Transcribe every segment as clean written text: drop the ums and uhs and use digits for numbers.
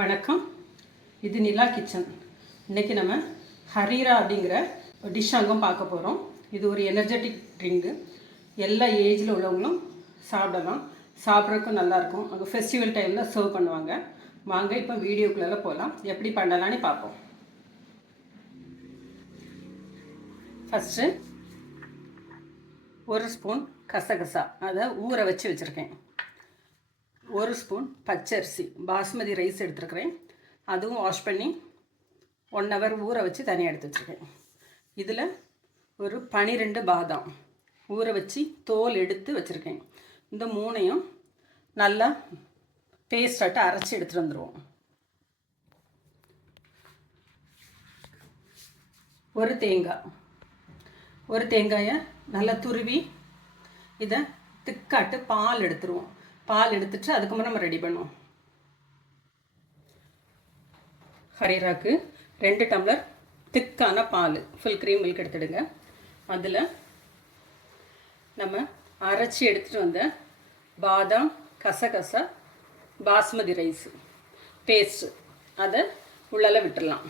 வணக்கம். இது நிலா கிச்சன். இன்றைக்கி நம்ம ஹரீரா அப்படிங்கிற டிஷ் அங்கம் பார்க்க போகிறோம். இது ஒரு எனர்ஜெட்டிக் ட்ரிங்கு. எல்லா ஏஜில் உள்ளவங்களும் சாப்பிடலாம். சாப்பிட்றதுக்கும் நல்லாயிருக்கும். அங்கே ஃபெஸ்டிவல் டைமில் சர்வ் பண்ணுவாங்க. வாங்க இப்போ வீடியோக்குள்ளே போகலாம். எப்படி பண்ணலான்னு பார்ப்போம். ஃபஸ்ட்டு ஒரு ஸ்பூன் கசகசா அதை ஊற வச்சு வச்சுருக்கேன். ஒரு ஸ்பூன் பச்சரிசி பாஸ்மதி ரைஸ் எடுத்துருக்கிறேன். அதுவும் வாஷ் பண்ணி 1 ஹவர் ஊற வச்சு தனியாக எடுத்து வச்சுருக்கேன். இதில் ஒரு 12 பாதாம் ஊற வச்சு தோல் எடுத்து வச்சுருக்கேன். இந்த 3ஐயும் நல்லா பேஸ்டாட்டு அரைச்சி எடுத்துகிட்டு வந்துடுவோம். ஒரு தேங்காயை நல்லா துருவி இதை திக்காட்டு பால் எடுத்துருவோம். பால் எடுத்துட்டு அதுக்கப்புறம் நம்ம ரெடி பண்ணுவோம். ஹரீராக்கு 2 டம்ளர் திக்கான பால் ஃபுல் க்ரீம் மில்க் எடுத்துடுங்க. அதில் நம்ம அரைச்சி எடுத்துகிட்டு வந்த பாதாம், கசகசா, பாஸ்மதி ரைஸ் பேஸ்ட்டு அதை உள்ளால விட்டுடலாம்.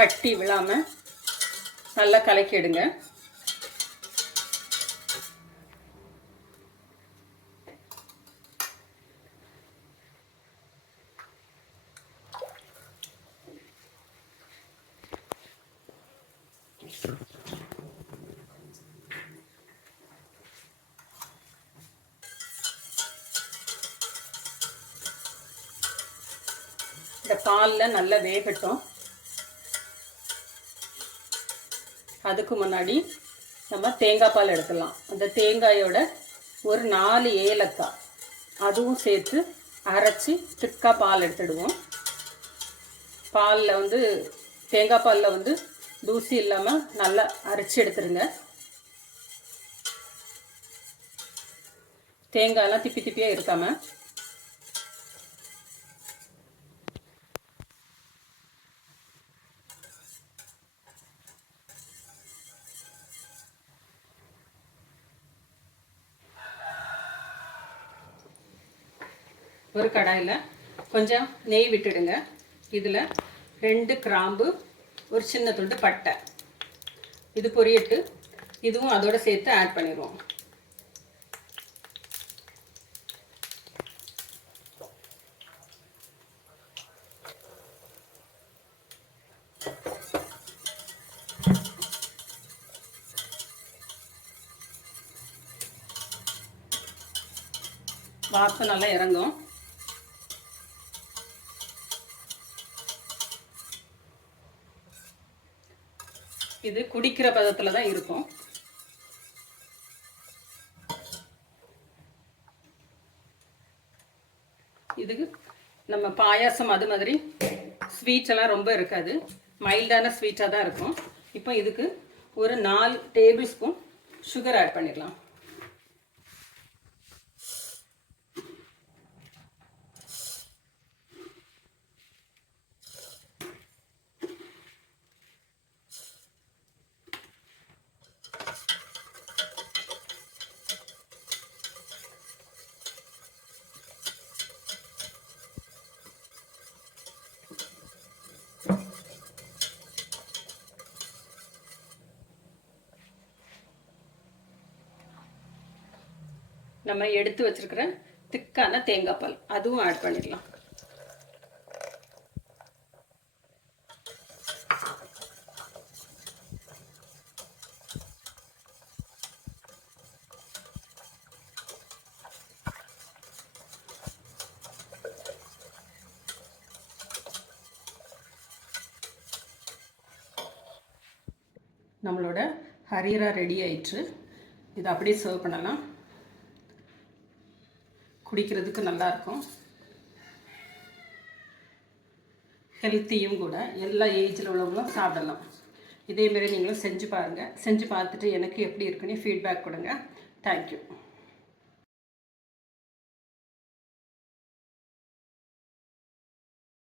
கட்டி விழாமல் நல்லா கலக்கிடுங்க. இந்த பாலில் நல்லா வேகட்டும். அதுக்கு முன்னாடி நம்ம தேங்காய் பால் எடுத்துடலாம். அந்த தேங்காயோட ஒரு 4 ஏலக்காய் அதுவும் சேர்த்து அரைச்சி திக்காக பால் எடுத்துடுவோம். பாலில் தேங்காய் பாலில் தூசி இல்லாமல் நல்லா அரைச்சி எடுத்துருங்க. தேங்காயெல்லாம் திப்பி திப்பியாக இருக்காமல் ஒரு கடாயில் கொஞ்சம் நெய் விட்டுடுங்க. இதில் 2 கிராம்பு, ஒரு சின்ன துண்டு பட்டை இது பொரியட்டு. இதுவும் அதோடு சேர்த்து ஆட் பண்ணிடுவோம். வாசம் நல்லா இறங்கும். இது குடிக்கிற பதத்தில் தான் இருக்கும். இதுக்கு நம்ம பாயாசம் அது மாதிரி ஸ்வீட்ஸெல்லாம் ரொம்ப இருக்காது. மைல்டான ஸ்வீட்டாக தான் இருக்கும். இப்போ இதுக்கு ஒரு 4 டேபிள் ஸ்பூன் சுகர் ஆட் பண்ணிடலாம். நம்ம எடுத்து வச்சிருக்கிற திக்கான தேங்காய் பால் அதுவும் ஆட் பண்ணிடலாம். நம்மளோட ஹரீரா ரெடி ஆயிடுச்சு. இதை அப்படியே சர்வ் பண்ணலாம். குடிக்கிறதுக்கு நல்லாயிருக்கும். ஹெல்த்தியும் கூட. எல்லா ஏஜில் உள்ளவங்களும் சாப்பிடலாம். இதேமாரி நீங்களும் செஞ்சு பாருங்கள். செஞ்சு பார்த்துட்டு எனக்கு எப்படி இருக்குன்னு ஃபீட்பேக் கொடுங்க. தேங்க்யூ.